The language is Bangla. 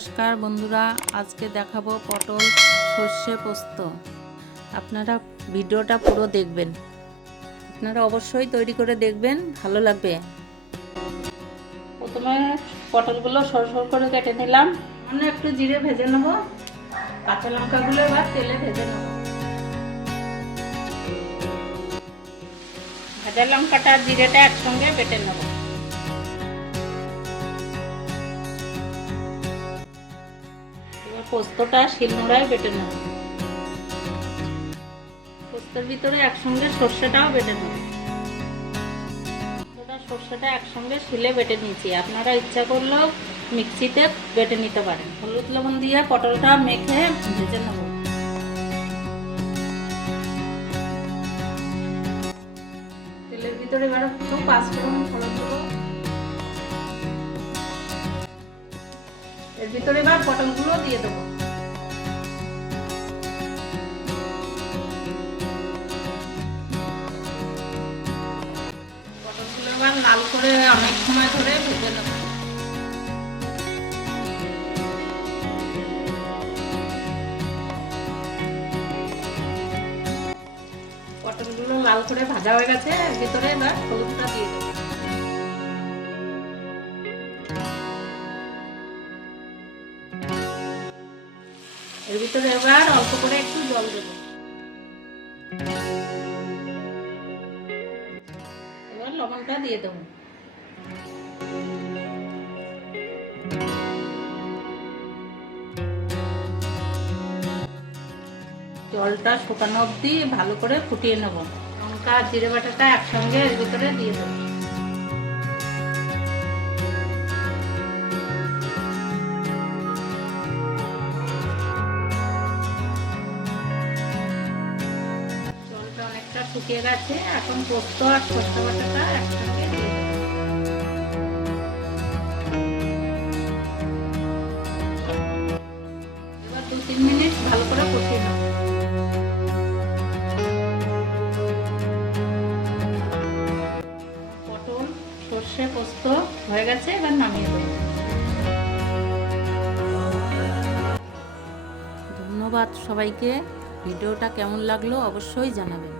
নমস্কার বন্ধুরা, আজকে দেখাবো পটল সর্ষে পোস্ত। আপনারা ভিডিওটা পুরো দেখবেন। আপনারা অবশ্যই তৈরি করে দেখবেন, ভালো লাগবে। প্রথমে পটলগুলো সর সর করে কেটে নিলাম। আমরা একটু জিরে ভেজে নেব। কাঁচা লঙ্কাগুলো এবার তেলে ভেজে নেব। ভাজা লঙ্কাটা জিরেটা একসঙ্গে বেটে নেব। এবার পোস্তটা শিলনোড়ায় বেটে নেব। পোস্তের ভিতরে একসঙ্গে সর্ষেটাও বেটে নেব। সর্ষেটা একসঙ্গে শিলে বেটে নিয়েছি। আপনারা ইচ্ছা করলেও মিক্সিতে বেটে নিতে পারেন। হলুদ লবণ দিয়ে পটলটা মেখে ভেজে নেব। তেলের ভিতরে এবার একটু ফোড়ন দেবো ভিতরে এবার পটলগুলো দিয়ে দেবো। পটলগুলো লাল করে অনেক সময় ধরে ভেজে নেব। পটলগুলো লাল করে ভাজা হয়ে গেছে, ভিতরে এবার হলুদটা দিয়ে দেবো। এর ভিতরে এবার অল্প করে একটু জল দেব। এবার লবণটা দিয়ে দেব। জলটা শুকানো অবধি ভালো করে ফুটিয়ে নেব। লঙ্কা, জিরে বাটাটা একসঙ্গে এর ভিতরে দিয়ে দেবো। শুকিয়ে গেছে, এখন পোস্ত আর সর্ষে বাটাটা একসঙ্গে দু তিন মিনিট ভালো করে পটল, সর্ষে, পোস্ত হয়ে গেছে নামিয়ে ধন্যবাদ সবাইকে। ভিডিওটা কেমন লাগল অবশ্যই জানাবেন।